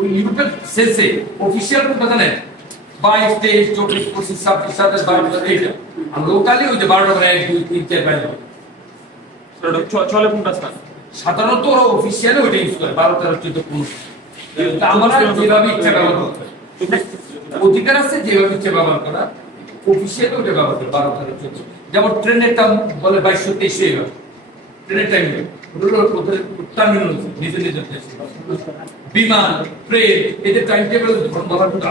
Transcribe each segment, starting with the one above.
ওই ইউরোপের শেষে অফিসিয়াল কোনটা জানেন 22, 23, 24, 25, 26, 27, 12 এইটা আর লোকালি ওই যে 12 করে 1 2 3 4 5 চলে কোনটা স্যার? সাধারণত ওরা অফিসিয়ালি ওইটা ইউজ করে 12 13 14 15 আমরা যেভাবে ইচ্ছা ব্যবহার করতে অধিকার আছে যেভাবে ইচ্ছা ব্যবহার করা অফিসিয়ালি ওইটা ব্যবহার করে 12 13 14 যেমন ট্রেনের টাইম বলে 2200 2300 এভাবে ট্রেনের টাইম ওদের টার্মিনাল নিজে নিজে বিমান ট্রেন এদের টাইম টেবিল বলার কথা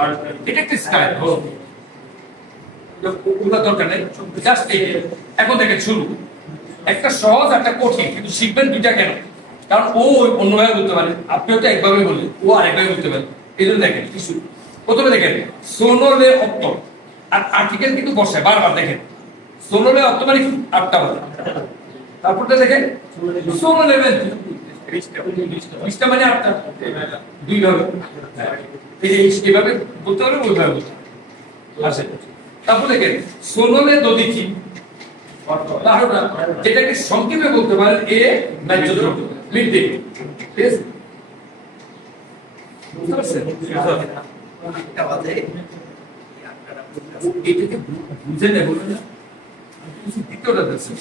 আর এটা একটা স্টাইল ওগুলা দরকার নেই জাস্ট এই এখন থেকে শুরু একটা সহজ একটা কঠিন কিন্তু শিখবেন দুইটা কেন কারণ ও অন্যভাবে বলতে পারে আপনিও তো একভাবে বললেন ও আরেকভাবে বলতে পারেন এই জন্য দেখেন কিছু প্রথমে দেখেন সোনলে অত্ত আর আর্টিকেল কিন্তু বসে বারবার দেখেন সোনলে অত্ত মানে আটটা বলে তারপরটা দেখেন সোনলে বিশটা মানে আটটা দুই ভাবে এইভাবে বলতে পারবে ওইভাবে বলতে আসে তারপর দেখেন সোনলে দদিচি যেটাকে সংক্ষেপে বলতে পারেন এ ন্যায্য দ্রব্য লিখতে ঠিক আছে বুঝতে পারছেন এটাকে বুঝে নেব না কিছু দ্বিতীয়টা দেখছেন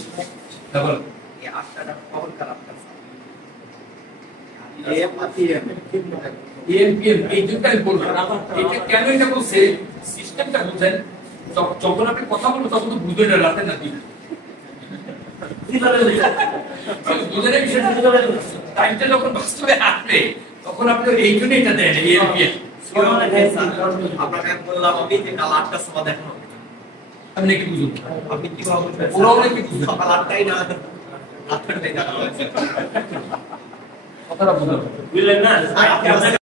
তারপর এই আটটা খবর খারাপ করছে এএমপিএম এই দুটাই বললাম এটা কেন এটা বলছে সিস্টেমটা বুঝেন যখন আপনি কথা বলবেন তখন তো বুঝবেন না রাতে নাকি টাইমটা যখন বাস্তবে আসবে তখন আপনি এই জন্য এটা দেন এএমপিএম আপনাকে বললাম আমি যে কাল 8টার সময় দেখানো আপনি কি বুঝুন আপনি কি ভাবছেন ওরাও নাকি সকাল 8টাই না 8টাই দেখানো হয়েছে কথাটা বুঝলাম বুঝলেন না